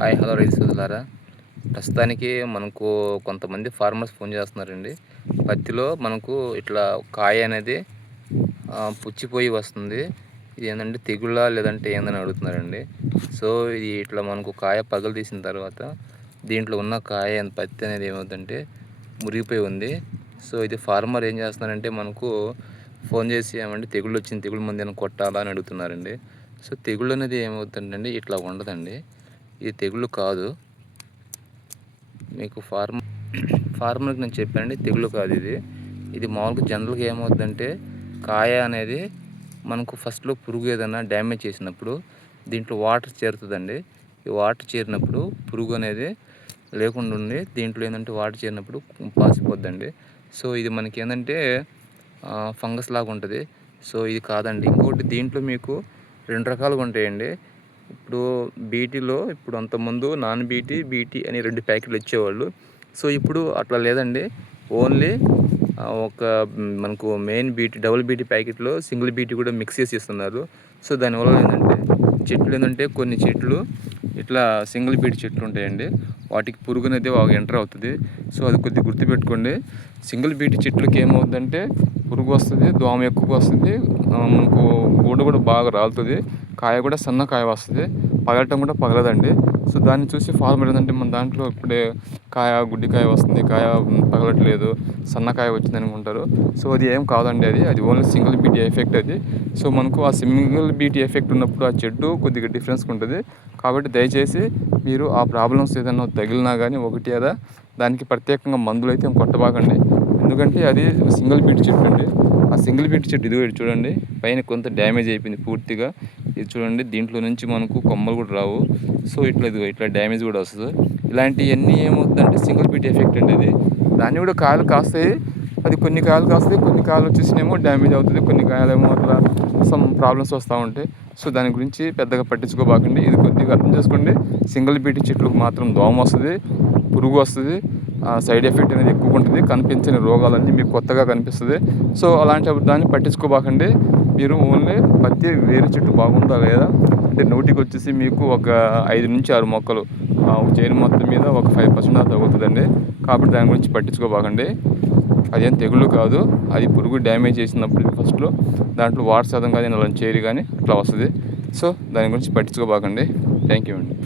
Hi hello రైతు సోదరులారా. ప్రస్తుతానికి మనకు కొంతమంది ఫార్మర్స్ ఫోన్ చేస్తున్నారండి. పత్తిలో మనకు ఇట్లా కాయ అనేది పుచ్చిపోయి వస్తుంది. ఇది ఏంటంటే తెగుళ్ళ లేదంటే ఏందని అడుగుతున్నారండి. సో ఇది ఇట్లా మనకు కాయ పగలు తీసిన తర్వాత దీంట్లో ఉన్న కాయ పత్తి అనేది ఏమవుతుందంటే మురిగిపోయి ఉంది. సో ఇది ఫార్మర్ ఏం చేస్తున్నారంటే మనకు ఫోన్ చేసి ఏమంటే తెగుళ్ళు వచ్చింది, తెగుళ్ళ మందు ఏమైనా కొట్టాలా అని అడుగుతున్నారండి. సో తెగుళ్ళు అనేది ఏమవుతుందండి ఇట్లా ఉండదండి. ఇది తెగుళ్ళు కాదు. మీకు ఫార్మర్కి నేను చెప్పానండి, తెగుళ్ళు కాదు ఇది. ఇది మామూలుగా జనరల్గా ఏమవుతుందంటే కాయ అనేది మనకు ఫస్ట్లో పురుగు ఏదైనా డ్యామేజ్ చేసినప్పుడు దీంట్లో వాటర్ చేరుతుందండి. ఈ వాటర్ చేరినప్పుడు పురుగు అనేది లేకుండా ఉండి దీంట్లో ఏంటంటే వాటర్ చేరినప్పుడు పాసిపోద్దండి. సో ఇది మనకి ఏంటంటే ఫంగస్ లాగా ఉంటుంది. సో ఇది కాదండి. ఇంకోటి దీంట్లో మీకు 2 రకాలుగా ఉంటాయండి. ఇప్పుడు బీటీలో ఇప్పుడు అంతకుముందు నాన్ బీటీ, బీటీ అని 2 ప్యాకెట్లు ఇచ్చేవాళ్ళు. సో ఇప్పుడు అట్లా లేదండి. ఓన్లీ ఒక మనకు మెయిన్ బీటీ, డబుల్ బీటీ ప్యాకెట్లో సింగిల్ బీటీ కూడా మిక్స్ చేసి ఇస్తున్నారు. సో దానివల్ల ఏంటంటే చెట్లు ఏంటంటే కొన్ని చెట్లు ఇట్లా సింగిల్ బీటీ చెట్లు ఉంటాయండి, వాటికి పురుగు అనేది ఎంటర్ అవుతుంది. సో అది కొద్దిగా గుర్తుపెట్టుకోండి. సింగిల్ బీటీ చెట్లకి ఏమవుతుందంటే పురుగు వస్తుంది, దోమ ఎక్కువగా వస్తుంది, మనకు గూడ కూడా బాగా రాలుతుంది, కాయ కూడా సన్న కాయ వస్తుంది, పగలటం కూడా పగలదండి. సో దాన్ని చూసి ఫార్మర్ ఏంటంటే మన దాంట్లో ఇప్పుడే కాయ గుడ్డికాయ వస్తుంది, కాయ పగలట్లేదు, సన్నకాయ వచ్చింది అనుకుంటారు. సో అది ఏం కాదండి, అది ఓన్లీ సింగిల్ బీటీ ఎఫెక్ట్ అది. సో మనకు ఆ సింగిల్ బీటీ ఎఫెక్ట్ ఉన్నప్పుడు ఆ చెట్టు కొద్దిగా డిఫరెన్స్ ఉంటుంది. కాబట్టి దయచేసి మీరు ఆ ప్రాబ్లమ్స్ ఏదైనా తగిలినా కానీ ఒకటి అదా దానికి ప్రత్యేకంగా మందులు అయితే కొట్టబాకండి. ఎందుకంటే అది సింగిల్ బీటీ చెట్టు అండి. ఆ సింగిల్ బీటీ చెట్టు ఇది చూడండి, పైన కొంత డ్యామేజ్ అయిపోయింది పూర్తిగా. ఇది చూడండి, దీంట్లో నుంచి మనకు కొమ్మలు కూడా రావు. సో ఇట్లా డ్యామేజ్ కూడా వస్తుంది. ఇలాంటివన్నీ ఏమవుతుందంటే సింగిల్ బీటీ ఎఫెక్ట్ అండి అది. దాన్ని కూడా కాయలు కాస్తాయి, అది కొన్ని కాయలు కాస్తాయి, కొన్ని కాయలు వచ్చేసినేమో డ్యామేజ్ అవుతుంది, కొన్ని కాయలేమో అట్లా సమ్ ప్రాబ్లమ్స్ వస్తూ ఉంటాయి. సో దాని గురించి పెద్దగా పట్టించుకోబాకండి. ఇది కొద్దిగా అర్థం చేసుకోండి. సింగిల్ బీటీ చెట్లకు మాత్రం దోమ వస్తుంది, పురుగు వస్తుంది, సైడ్ ఎఫెక్ట్ అనేది ఎక్కువ ఉంటుంది, కనిపించని రోగాలన్నీ మీకు కొత్తగా కనిపిస్తుంది. సో అలాంటి దాన్ని పట్టించుకోబాకండి. మీరు ఓన్లీ పత్తి వేరే చెట్టు బాగుందా లేదా అంటే నోటికి వచ్చేసి మీకు ఒక 5 నుంచి 6 మొక్కలు ఒక చేను మొత్తం మీద ఒక 5% తగ్గుతుందండి. కాబట్టి దాని గురించి పట్టించుకోబాకండి. అదేం తెగుళ్ళు కాదు, అది పురుగు డ్యామేజ్ చేసినప్పుడు ఫస్ట్లో దాంట్లో వాటర్ శాతం కానీ అలా చేరి కానీ అట్లా వస్తుంది. సో దాని గురించి పట్టించుకోబాకండి. థ్యాంక్ యూ అండి.